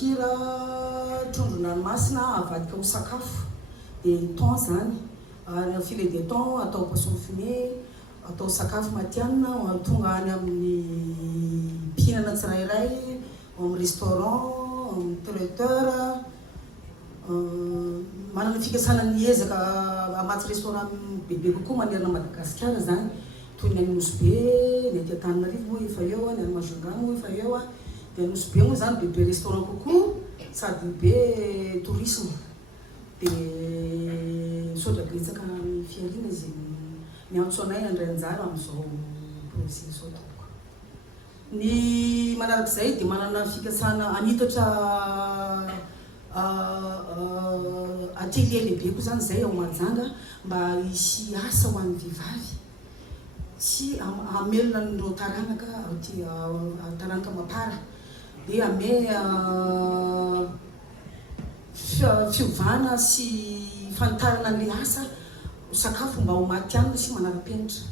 hira trondro ranomasina avadika ho sakafo dia thon zany filet de thon atao poisson fumé atao sakafo matianina tonga any amin'ny mpihinana tsirairay amin'ny restaurant amin'ny traiteur manana fikasana ny ezaka amatsy restaurant bebe kokoa manerana Madagasikara zany toy ny any Nosy Be ny aty Antananarivo efa eo ny any Majunga efa eo dia Nosy Be moa zany bebe restaurant kokoa sady be tourisme dia sodra betsaka ny fiarina izy miantso anay andray anjara amin'izao projet izao ataoko. Ny manarak'izay dia manana fikasana anitatra atelier lehibe koa zany zay ao Mahajanga mba hisy asa ho an'ny vehivavy sy amelona nireo taranaka aty taranaka mapara dia ame fiovana sy fantarana an'ilay asa sakafo mba ho matianina sy manara-penitra.